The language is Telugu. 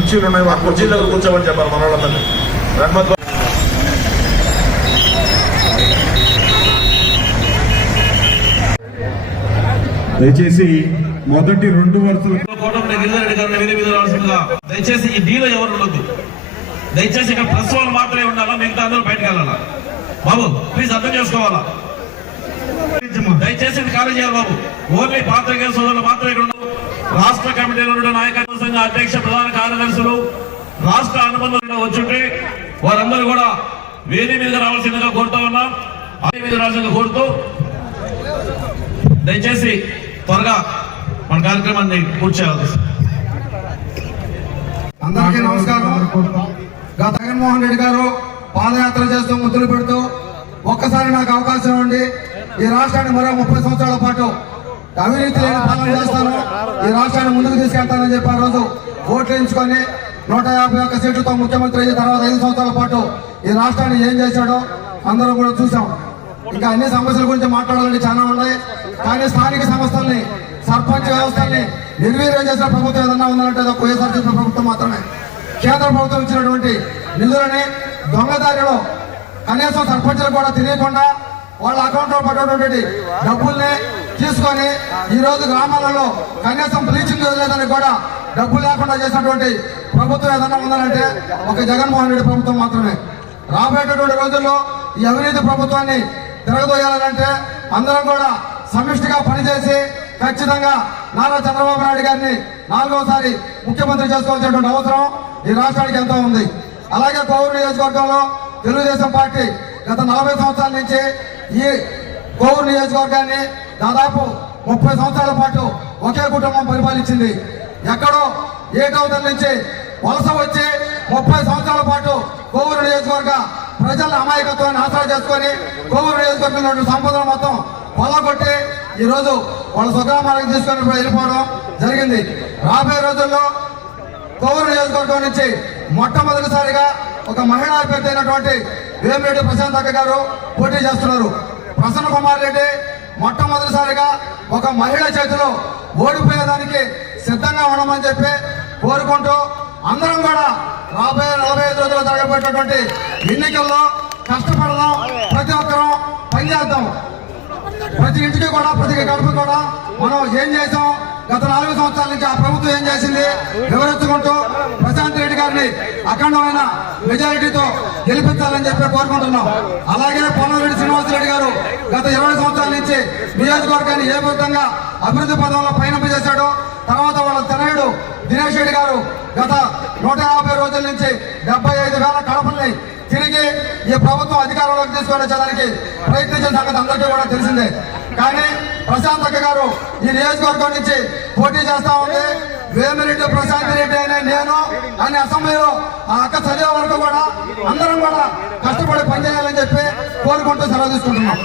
కుర్చీలు ఉన్నాయి ఆ కుర్చీ దగ్గర కూర్చోమని చెప్పారు మన వాళ్ళందరినీ రహమత్ దయచేసి మొదటి రెండు వరుసలు దయచేసి ఈ డీలో ఎవరు ఉండొద్దు. దయచేసి ఇక్కడ ప్రెస్ వాళ్ళు మాత్రమే ఉండాలా మిగతా అందరూ బయటకు వెళ్ళాలా? బాబు ప్లీజ్ అర్థం చేసుకోవాలా? దయచేసి ఖాళీ చేయాలి బాబు. ఓన్లీ పాత్రికేయ సోదరులు మాత్రమే ఇక్కడ ఉండదు రాష్ట్ర కమిటీలో ఉన్న నాయకత్వ సంఘ అధ్యక్ష ప్రధాన కార్యదర్శులు రాష్ట్ర అనుబంధంలో వచ్చుంటే వారందరూ కూడా వేరే మీద రావాల్సిందిగా కోరుతా ఉన్నాం. అదే మీద రావాల్సిందిగా కోరుతూ దయచేసి త్వరగా మన కార్యక్రమాన్ని పూర్తి చేయాలి. అందరికీ నమస్కారం. గత జగన్మోహన్ రెడ్డి గారు పాదయాత్ర చేస్తూ ముద్దులు పెడుతూ ఒక్కసారి నాకు అవకాశం ఉండి ఈ రాష్ట్రాన్ని మరో ముప్పై సంవత్సరాల పాటు అవినీతి లేని పాలన చేస్తాను. ఈ రాష్ట్రాన్ని ముందుకు తీసుకెళ్తానని చెప్పి ఆ రోజు ఓట్లు ఎంచుకొని నూట యాభై ఒక్క సీట్లతో ముఖ్యమంత్రి అయిన తర్వాత ఐదు సంవత్సరాల పాటు ఈ రాష్ట్రాన్ని ఏం చేశాడో అందరం కూడా చూసాం ఇంకా అన్ని సమస్యల గురించి మాట్లాడాలంటే చాలా ఉన్నాయి. కానీ స్థానిక సంస్థల్ని సర్పంచ్ వ్యవస్థల్ని నిర్వీర్యం చేసిన ప్రభుత్వం ఏదన్నా ఉందంటే అది ఒక చేసిన ప్రభుత్వం మాత్రమే. కేంద్ర ప్రభుత్వం ఇచ్చినటువంటి నిధులని దొంగదారిలో కనీసం సర్పంచులు కూడా తెలియకుండా వాళ్ళ అకౌంట్లో పడ్డటువంటి డబ్బుల్ని తీసుకొని ఈ రోజు గ్రామాలలో కనీసం బ్లీచింగ్ లేదని కూడా డబ్బు లేకుండా చేసినటువంటి ప్రభుత్వం ఏదన్నా ఉందంటే ఒక జగన్మోహన్ రెడ్డి ప్రభుత్వం మాత్రమే. రాబోయేటటువంటి రోజుల్లో ఈ అవినీతి ప్రభుత్వాన్ని తిరగదోయాలంటే అందరం కూడా సమిష్టిగా పనిచేసి ఖచ్చితంగా నారా చంద్రబాబు నాయుడు గారిని నాలుగోసారి ముఖ్యమంత్రి చేసుకోవాల్సినటువంటి అవసరం ఈ రాష్ట్రానికి ఎంతో ఉంది. అలాగే కోవూరు నియోజకవర్గంలో తెలుగుదేశం పార్టీ గత నలభై సంవత్సరాల నుంచి ఈ కోవూరు నియోజకవర్గాన్ని దాదాపు ముప్పై సంవత్సరాల పాటు ఒకే కుటుంబం పరిపాలించింది. ఎక్కడో ఏటవతల నుంచి వలస వచ్చి ముప్పై సంవత్సరాల పాటు కోవూరు నియోజకవర్గ ప్రజల అమాయకత్వాన్ని ఆసరా చేసుకొని కోవూరు నియోజకవర్గంలో సంపదలు మొత్తం పొలగొట్టి ఈరోజు వాళ్ళ స్వగ్రామాలకు తీసుకొని వెళ్ళిపోవడం జరిగింది. రాబోయే రోజుల్లో కోవూరు నియోజకవర్గం నుంచి మొట్టమొదటిసారిగా ఒక మహిళా అభ్యర్థి అయినటువంటి వేమిరెడ్డి ప్రశాంత్ అక్క గారు పోటీ చేస్తున్నారు. ప్రసన్న కుమార్ రెడ్డి మొట్టమొదటిసారిగా ఒక మహిళ చేతిలో ఓడిపోయేదానికి సిద్ధంగా ఉండమని చెప్పి కోరుకుంటూ అందరం కూడా రాబోయే నలభై ఐదు రోజుల్లో జరగబోయేటటువంటి ఎన్నికల్లో కష్టపడదాం. ప్రతి ఒక్కరూ పనిచేద్దాం. ప్రతి ఇంటికి కూడా ప్రతి గడప కూడా మనం ఏం చేసాం? గత నాలుగు సంవత్సరాల నుంచి ఆ ప్రభుత్వం ఏం చేసింది? వివరించుకుంటూ ప్రశాంత్ రెడ్డి గారిని అఖండమైన మెజారిటీతో గెలిపించాలని చెప్పి కోరుకుంటున్నాం. అలాగే పొన్నరెడ్డి శ్రీనివాసరెడ్డి గారు గత ఇరవై సంవత్సరాల నుంచి నియోజకవర్గాన్ని ఏ విధంగా అభివృద్ధి పదంలో పయనింపజేశాడో తర్వాత వాళ్ళ తనయుడు దినేష్ రెడ్డి గారు గత నూట యాభై రోజుల నుంచి డెబ్బై ఐదు వేల కడపల్ని తిరిగి ఈ ప్రభుత్వం అధికారంలోకి తీసుకొని వచ్చేదానికి ప్రయత్నించిన సంగతి అందరికీ కూడా తెలిసిందే. కానీ ప్రశాంత్ అక్క గారు ఈ నియోజకవర్గం నుంచి పోటీ చేస్తా ఉంది. వేమిరెడ్డి ప్రశాంత్ రెడ్డి అనే నేను అనే అసెంబ్లీలో ఆ అక్క చదివే వరకు కూడా అందరం కూడా కష్టపడి పనిచేయాలని చెప్పి కోరుకుంటూ సెలవు తీసుకుంటున్నాం.